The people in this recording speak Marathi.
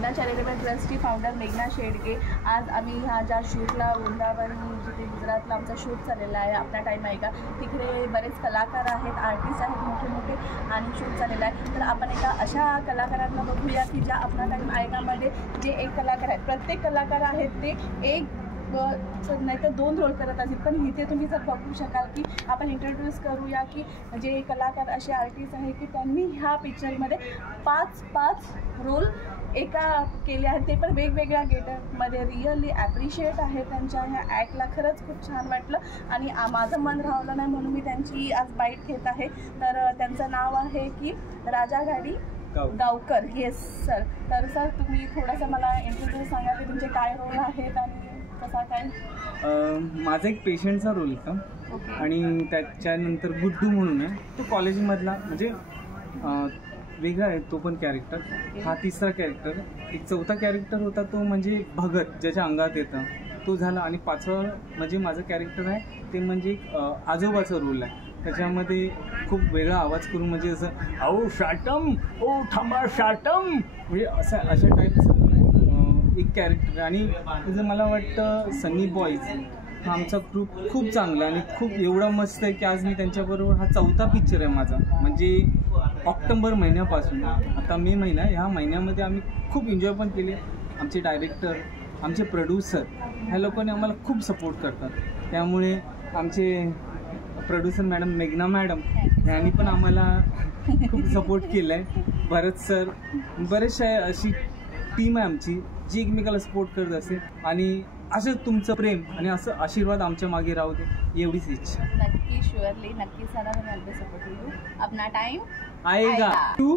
मेघना चॅरिटेबल ट्रस्टची फाउंडर मेघना शेडगे। आज आम्ही ह्या ज्या शूटला वृंदावन जिथे गुजरातला आमचा शूट चाललेला आहे अपना टाइम आएगा, तिकडे बरेच कलाकार आहेत, आर्टिस्ट आहेत मोठे मोठे आणि शूट चाललेला आहे। तर आपण एका अशा कलाकारांना बघूया की ज्या अपना टाइम आएगामध्ये जे एक कलाकार आहेत, प्रत्येक कलाकार आहेत ते एक नाही तर 2 रोल करत असतील, पण इथे तुम्ही जर बघू शकाल की आपण इंट्रोड्यूस करूया की जे कलाकार असे आर्टिस्ट आहे की त्यांनी ह्या पिक्चरमध्ये 5 रोल एका केले आहेत, ते पण वेगवेगळ्या गेटअपमध्ये। रिअली ॲप्रिशिएट आहे त्यांच्या ह्या ॲक्टला, खरंच खूप छान वाटलं आणि माझं मन राहलं नाही म्हणून मी त्यांची आज बाईट घेत आहे। तर त्यांचं नाव आहे की राजा गाडी गावकर। Yes sir. तर सर तुम्ही थोडंसं मला इंट्रोड्यूस सांगा की तुमचे काय रोल आहेत आणि कसा काय? माझा एक पेशंटचा रोल होता आणि त्याच्यानंतर गुड्डू म्हणून आहे, तो कॉलेजमधला म्हणजे वेगळा आहे तो पण कॅरेक्टर। हा 3रा कॅरेक्टर। एक 4था कॅरेक्टर होता तो म्हणजे भगत, ज्याच्या अंगात येतं तो झाला। आणि 5वं म्हणजे माझं कॅरेक्टर आहे ते म्हणजे आजोबाचा रोल आहे, त्याच्यामध्ये खूप वेगळा आवाज करून म्हणजे असं आओ शाटम ओ थांबा शाटम म्हणजे अशा टाईपचं एक कॅरेक्टर। आणि जर मला वाटतं सनी बॉईज हा आमचा ग्रुप खूप चांगला आणि खूप एवढा मस्त आहे की आज मी त्यांच्याबरोबर हा 4था पिक्चर आहे माझा, म्हणजे ऑक्टोबर महिन्यापासून आता मे महिना, ह्या महिन्यामध्ये आम्ही खूप एन्जॉय पण केले। आमचे डायरेक्टर, आमचे प्रोड्युसर ह्या लोकांनी आम्हाला खूप सपोर्ट करतात, त्यामुळे आमचे प्रोड्युसर मॅडम मेघना मॅडम यांनी पण आम्हाला खूप सपोर्ट केला आहे। भरत सर, बरेचशा अशी टीम आहे आमची जी एकमेकाला सपोर्ट करत असते आणि असं तुमचं प्रेम आणि असं आशीर्वाद आमच्या मागे राहू दे एवढीच इच्छा। नक्की, शुअरली, नक्की सर, सपोर्ट करू। अपना टाइम आएगा 2